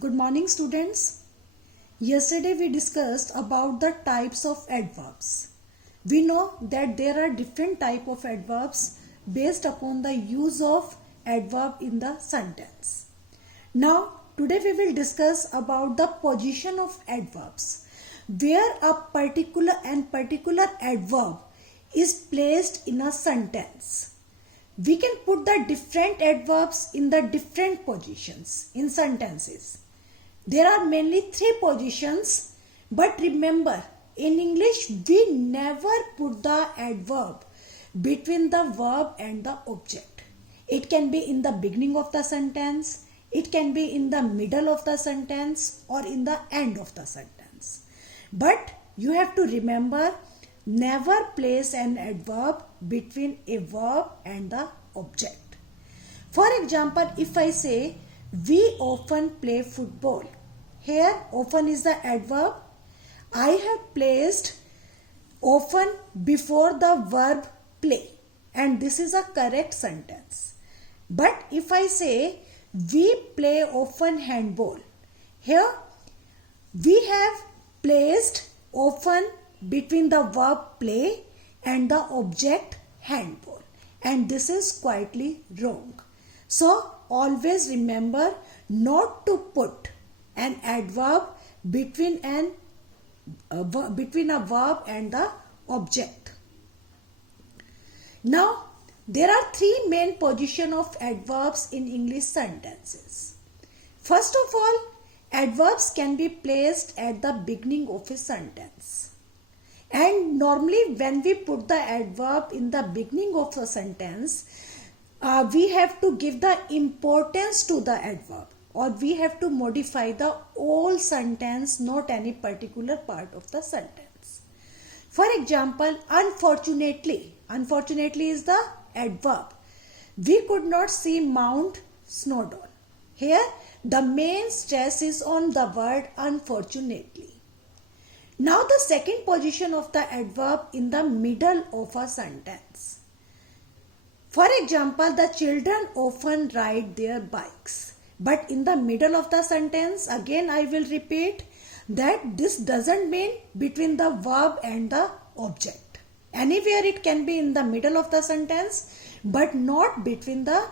Good morning, students. Yesterday we discussed about the types of adverbs. We know that there are different type of adverbs based upon the use of adverb in the sentence. Now today we will discuss about the position of adverbs, where a particular adverb is placed in a sentence. We can put the different adverbs in the different positions in sentences. There are mainly three positions, but remember, in English we never put the adverb between the verb and the object. It can be in the beginning of the sentence, it can be in the middle of the sentence, or in the end of the sentence. But you have to remember, never place an adverb between a verb and the object. For example, if I say, we often play football. Here, often is the adverb. I have placed often before the verb play, and this is a correct sentence. But if I say, we play often handball. Here, we have placed often between the verb play and the object handball, and this is quietly wrong. So always remember not to put an adverb between a verb and the object. Now there are three main positions of adverbs in English sentences. First of all, adverbs can be placed at the beginning of a sentence. And normally when we put the adverb in the beginning of a sentence, we have to give the importance to the adverb, or we have to modify the whole sentence, not any particular part of the sentence. For example, unfortunately. Unfortunately is the adverb. We could not see Mount Snowdon. Here the main stress is on the word unfortunately. Now the second position of the adverb in the middle of a sentence. For example, the children often ride their bikes. But in the middle of the sentence, again I will repeat that this doesn't mean between the verb and the object. Anywhere it can be in the middle of the sentence, but not between the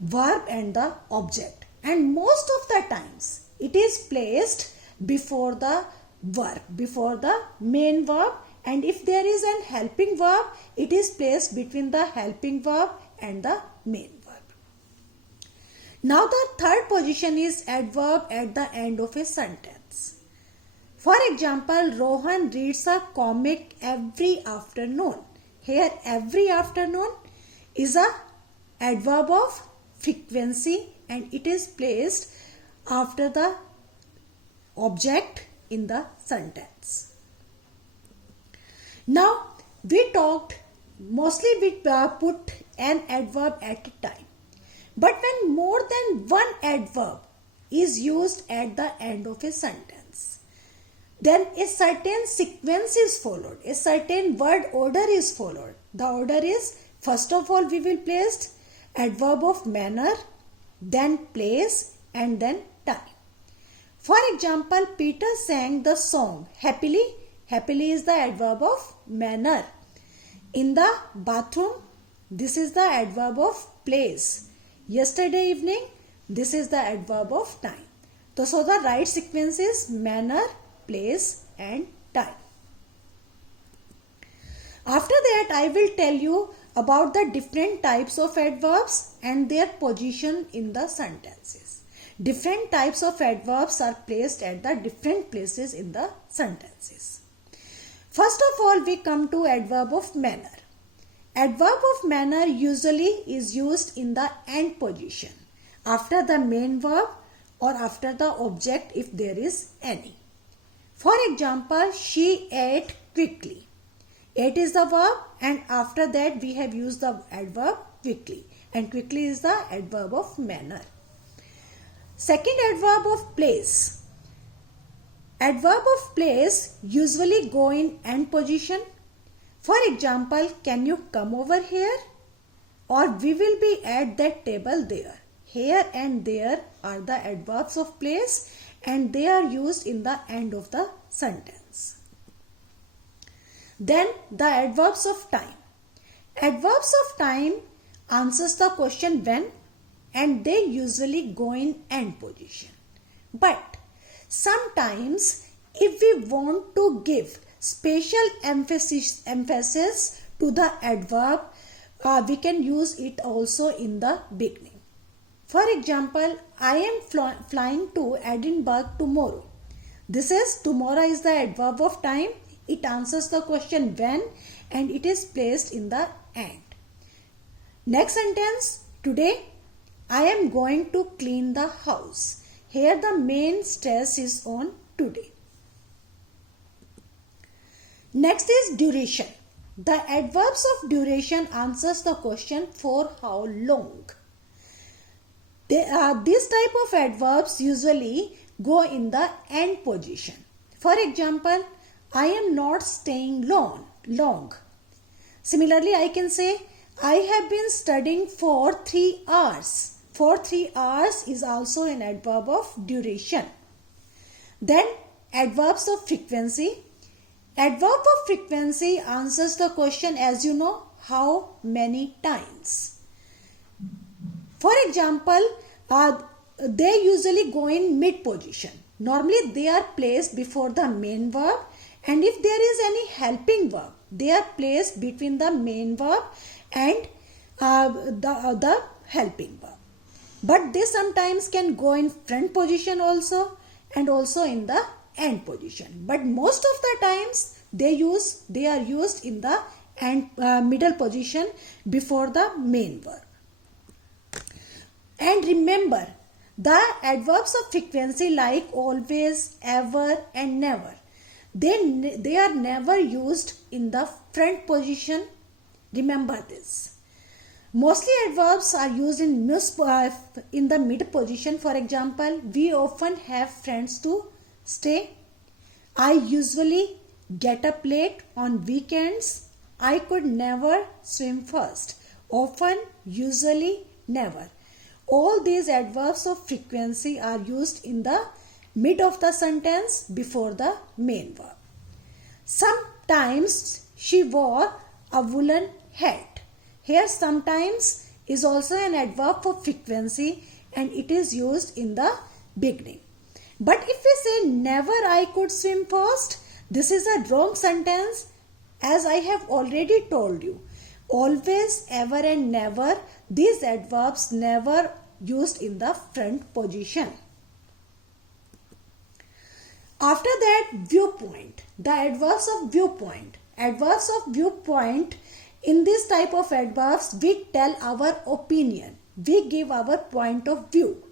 verb and the object. And most of the times it is placed before the verb, before the main verb, and if there is an helping verb, it is placed between the helping verb and the main verb. Now the third position is adverb at the end of a sentence. For example, Rohan reads a comic every afternoon. Here every afternoon is a adverb of frequency, and it is placed after the object in the sentence. Now we talked, mostly we put an adverb at a time. But when more than one adverb is used at the end of a sentence, then a certain sequence is followed, a certain word order is followed. The order is, first of all we will place adverb of manner, then place, and then time. For example, Peter sang the song happily. Happily is the adverb of manner. In the bathroom, this is the adverb of place. Yesterday evening, this is the adverb of time. So the right sequence is manner, place, and time. After that, I will tell you about the different types of adverbs and their position in the sentences. Different types of adverbs are placed at the different places in the sentences. First of all, we come to adverb of manner. Adverb of manner usually is used in the end position, after the main verb or after the object if there is any. For example, she ate quickly. Ate is the verb, and after that we have used the adverb quickly, and quickly is the adverb of manner. Second, adverb of place. Adverb of place usually go in end position. For example, can you come over here? Or we will be at that table there. Here and there are the adverbs of place and they are used in the end of the sentence. Then the adverbs of time. Adverbs of time answers the question when and they usually go in end position. But sometimes if we want to give special emphasis to the adverb, we can use it also in the beginning. For example, I am flying to Edinburgh tomorrow. This is tomorrow is the adverb of time. It answers the question when and it is placed in the end. Next sentence, today I am going to clean the house. Here the main stress is on today. Next is duration. The adverbs of duration answers the question for how long. This type of adverbs usually go in the end position. For example, I am not staying long. Similarly, I can say I have been studying for 3 hours. For 3 hours is also an adverb of duration. Then adverbs of frequency. Adverb of frequency answers the question, as you know, how many times. For example, they usually go in mid position. Normally they are placed before the main verb, and if there is any helping verb, they are placed between the main verb and the helping verb. But they sometimes can go in front position also and also in the end position. But most of the times they are used in the middle position before the main verb. And remember, the adverbs of frequency like always, ever and never, they are never used in the front position. Remember this. Mostly adverbs are used in the mid position. For example, we often have friends to stay. I usually get up late on weekends. I could never swim first. Often, usually, never. All these adverbs of frequency are used in the mid of the sentence before the main verb. Sometimes she wore a woolen hat. Here sometimes is also an adverb for frequency and it is used in the beginning. But if we say never I could swim first, this is a wrong sentence, as I have already told you. Always, ever and never, these adverbs never used in the front position. After that, viewpoint. The adverbs of viewpoint. Adverbs of viewpoint, in this type of adverbs, we tell our opinion. We give our point of view.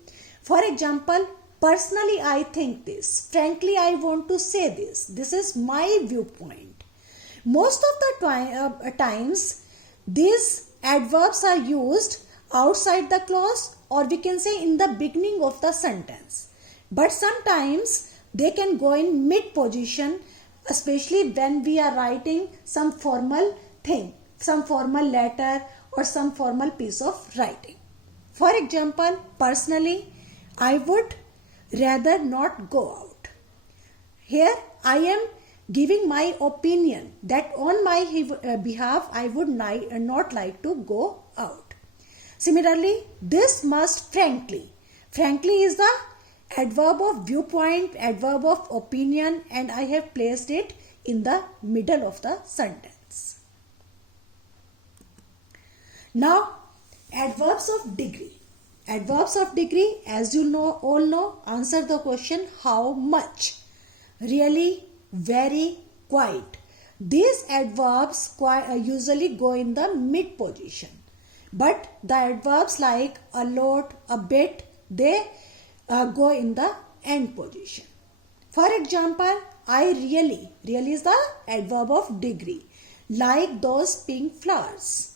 For example, personally I think this. Frankly I want to say this. This is my viewpoint. Most of the times these adverbs are used outside the clause, or we can say in the beginning of the sentence. But sometimes they can go in mid position, especially when we are writing some formal thing, some formal letter or some formal piece of writing. For example, personally, I would rather not go out. Here I am giving my opinion that on my behalf I would not like to go out. Similarly, this must frankly. Frankly is the adverb of viewpoint, adverb of opinion, and I have placed it in the middle of the sentence. Now, adverbs of degree. Adverbs of degree, as you all know, answer the question how much. Really, very, quite. These adverbs usually go in the mid position. But the adverbs like a lot, a bit, they go in the end position. For example, I really is the adverb of degree, like those pink flowers.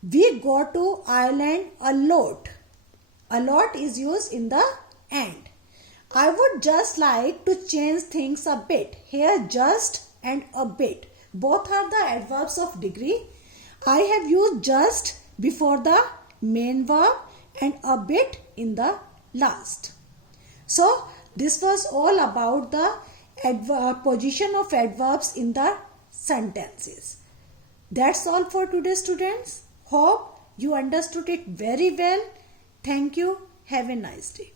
We go to Ireland a lot. A lot is used in the end. I would just like to change things a bit. Here just and a bit, both are the adverbs of degree. I have used just before the main verb and a bit in the last. So this was all about the position of adverbs in the sentences. That's all for today, students. Hope you understood it very well. Thank you. Have a nice day.